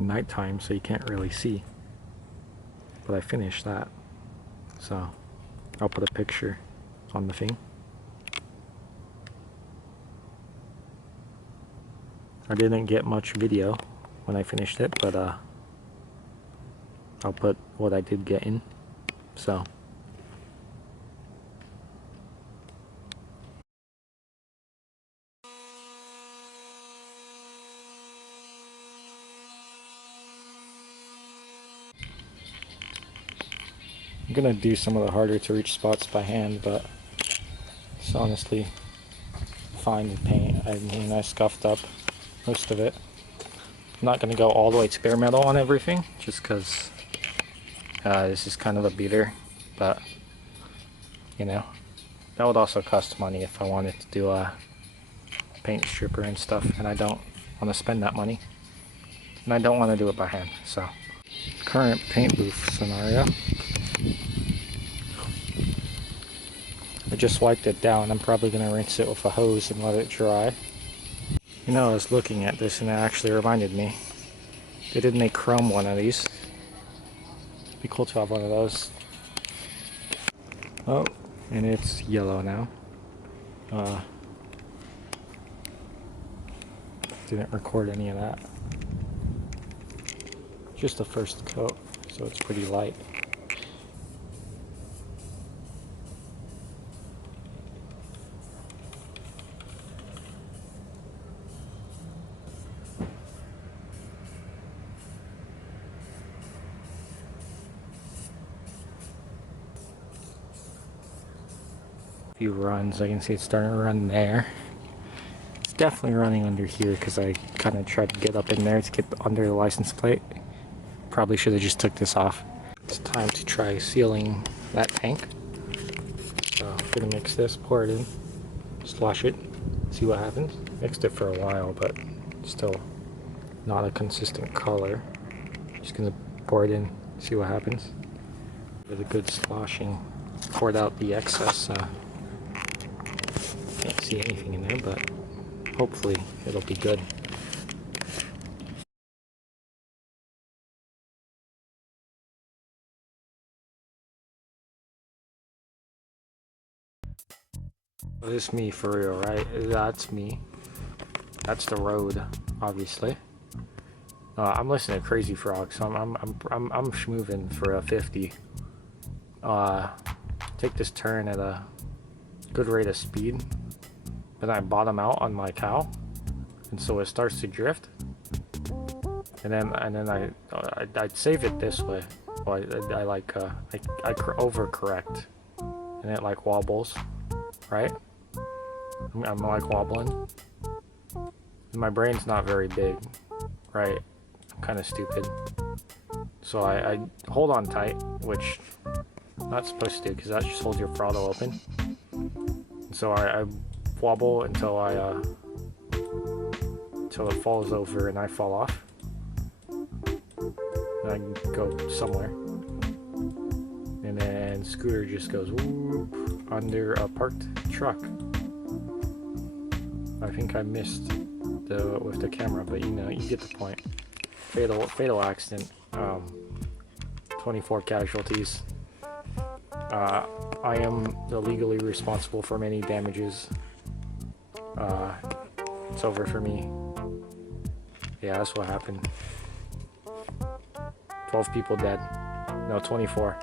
nighttime, so you can't really see. But I finished that, so I'll put a picture on the thing. I didn't get much video when I finished it, but I'll put what I did get in. So I'm gonna do some of the harder to reach spots by hand, but it's honestly fine with paint. I mean, I scuffed up most of it. I'm not gonna go all the way to bare metal on everything, just because this is kind of a beater, but you know, that would also cost money if I wanted to do a paint stripper and stuff, and I don't want to spend that money, and I don't want to do it by hand. So current paint booth scenario, I just wiped it down. I'm probably going to rinse it with a hose and let it dry. You know, I was looking at this and it actually reminded me, they did make chrome one of these. It'd be cool to have one of those. Oh, and it's yellow now. Didn't record any of that. Just the first coat, so it's pretty light. Few runs, I can see it's starting to run there. It's definitely running under here because I kind of tried to get up in there to get under the license plate. Probably should have just took this off. It's time to try sealing that tank. So I'm gonna mix this, pour it in, slosh it, see what happens. Mixed it for a while, but still not a consistent color. Just gonna pour it in, see what happens. With a good sloshing, poured out the excess. Can't see anything in there, but hopefully it'll be good. This is me for real, right? That's me. That's the road, obviously. I'm listening to Crazy Frog, so I'm schmoovin' for a 50. Take this turn at a good rate of speed, then I bottom out on my cow, and so it starts to drift. And then I'd save it this way. Well, I overcorrect, and it like wobbles, right? I'm like wobbling. My brain's not very big, right? I'm kind of stupid. So I hold on tight, which I'm not supposed to, because that just holds your throttle open. So I wobble until until it falls over and I fall off. And I can go somewhere. And then scooter just goes whoop under a parked truck. I think I missed with the camera, but you know, you get the point. Fatal accident. 24 casualties. I am legally responsible for many damages. It's over for me. Yeah, that's what happened. 12 people dead. No, 24.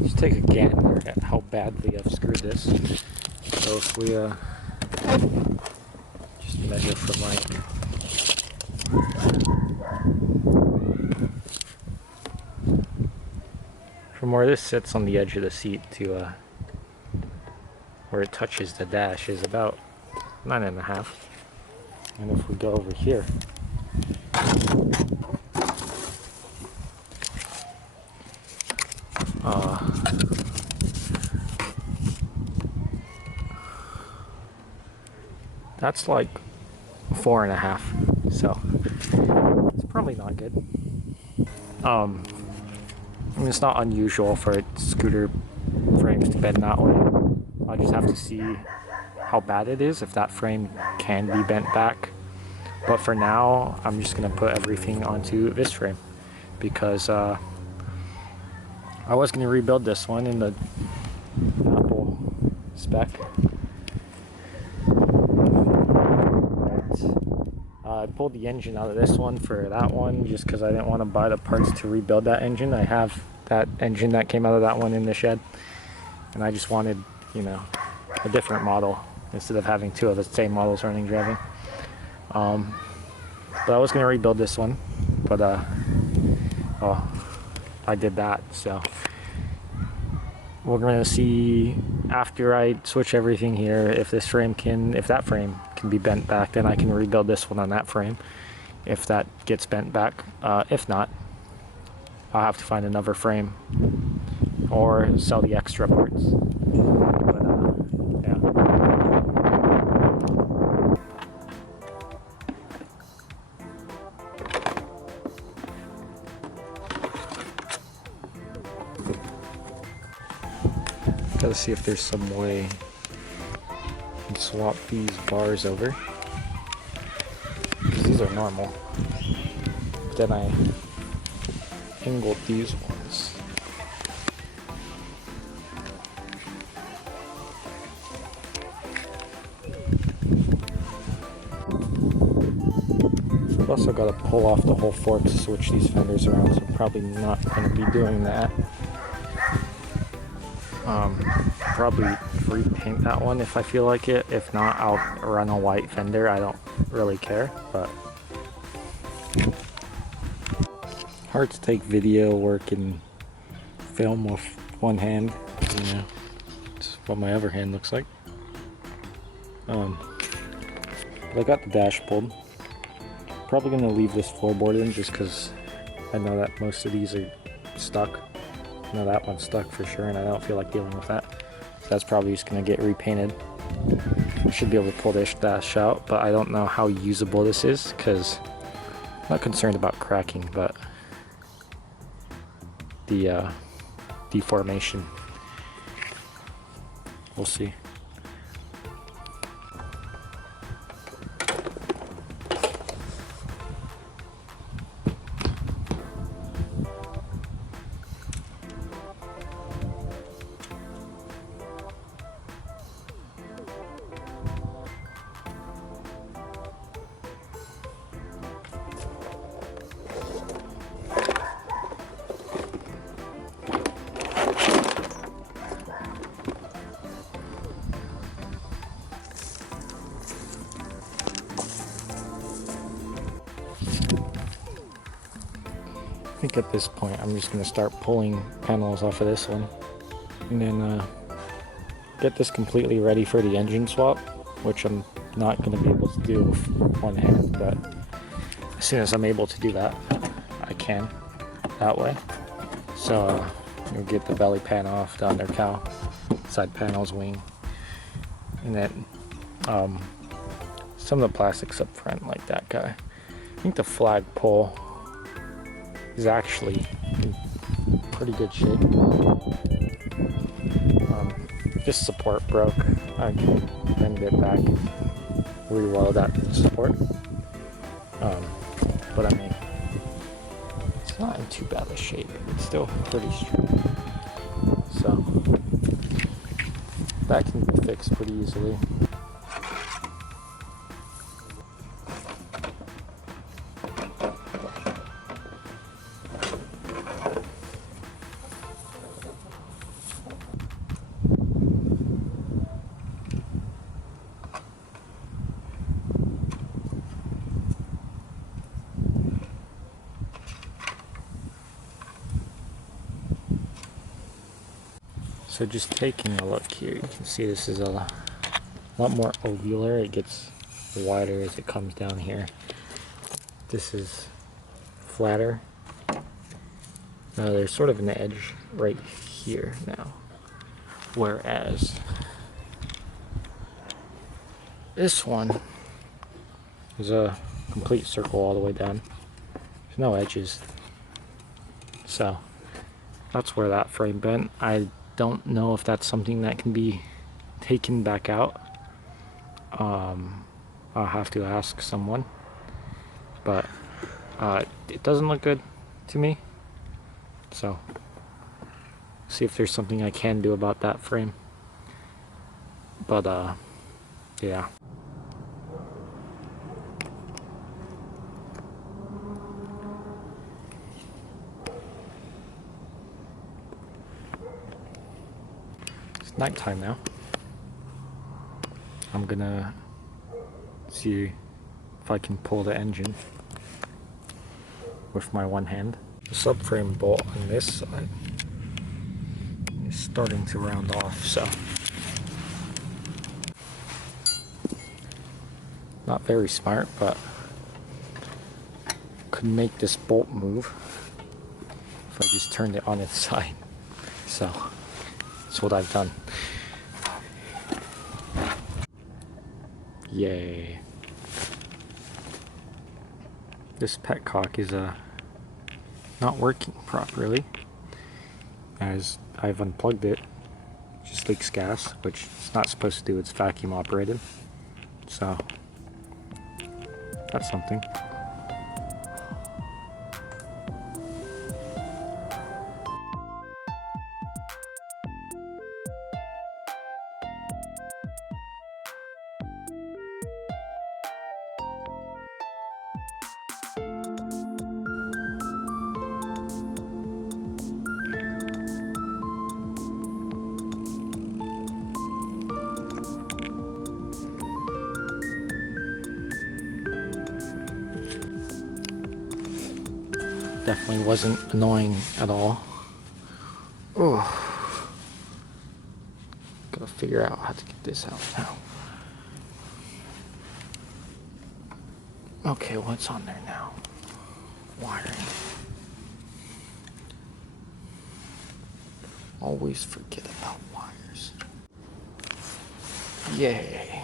Let's take a gander at how badly I've screwed this. So if we just measure from like from where this sits on the edge of the seat to where it touches the dash is about 9.5. And if we go over here, that's like 4.5, so it's probably not good. mean, it's not unusual for scooter frames to bend that way. I just have to see how bad it is, if that frame can be bent back. But for now, I'm just gonna put everything onto this frame because I was gonna rebuild this one in the Apple spec. I pulled the engine out of this one for that one just because I didn't want to buy the parts to rebuild that engine. I have that engine that came out of that one in the shed, and I just wanted, you know, a different model instead of having two of the same models running driving. But I was going to rebuild this one, but well, I did that, so we're going to see after I switch everything here if that frame can be bent back. Then I can rebuild this one on that frame if that gets bent back. If not, I'll have to find another frame or sell the extra parts. But yeah. Gotta see if there's some way I can swap these bars over, because these are normal. Then I angled these ones. I've also got to pull off the whole fork to switch these fenders around, so I'm probably not going to be doing that. Probably repaint that one if I feel like it. If not, I'll run a white fender. I don't really care, but hard to take video work and film with one hand. You know, it's what my other hand looks like. But I got the dashboard. Probably gonna leave this floorboard in just because I know that most of these are stuck. No, that one's stuck for sure, and I don't feel like dealing with that. So that's probably just gonna get repainted. I should be able to pull this dash out, but I don't know how usable this is because I'm not concerned about cracking, but the deformation. We'll see. I think at this point I'm just going to start pulling panels off of this one and then get this completely ready for the engine swap, which I'm not going to be able to do with one hand, but as soon as I'm able to do that, I can that way. So you'll get the belly pan off, the undercowl, side panels, wing, and then some of the plastics up front, like that guy. I think the flagpole is actually in pretty good shape. This support broke. I can bend it back and re-weld that support. But I mean, it's not in too bad a shape. It's still pretty strong. So that can be fixed pretty easily. So just taking a look here, you can see this is a lot more ovular. It gets wider as it comes down here. This is flatter. Now there's sort of an edge right here now, whereas this one is a complete circle all the way down. There's no edges. So that's where that frame bent. I don't know if that's something that can be taken back out. I'll have to ask someone, but it doesn't look good to me. So, see if there's something I can do about that frame. But yeah. It's nighttime now. I'm gonna see if I can pull the engine with my one hand. The subframe bolt on this side is starting to round off, so not very smart, but could make this bolt move if I just turned it on its side. So that's what I've done. Yay. This petcock is not working properly, as I've unplugged it. It just leaks gas, which it's not supposed to do. It's vacuum operated. So that's something. Definitely wasn't annoying at all. Oh, gotta figure out how to get this out now. Okay, what's on there now? Wiring. Always forget about wires. Yay.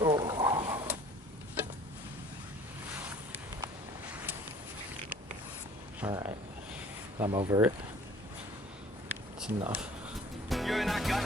Oh. Alright, I'm over it. It's enough. You're not gonna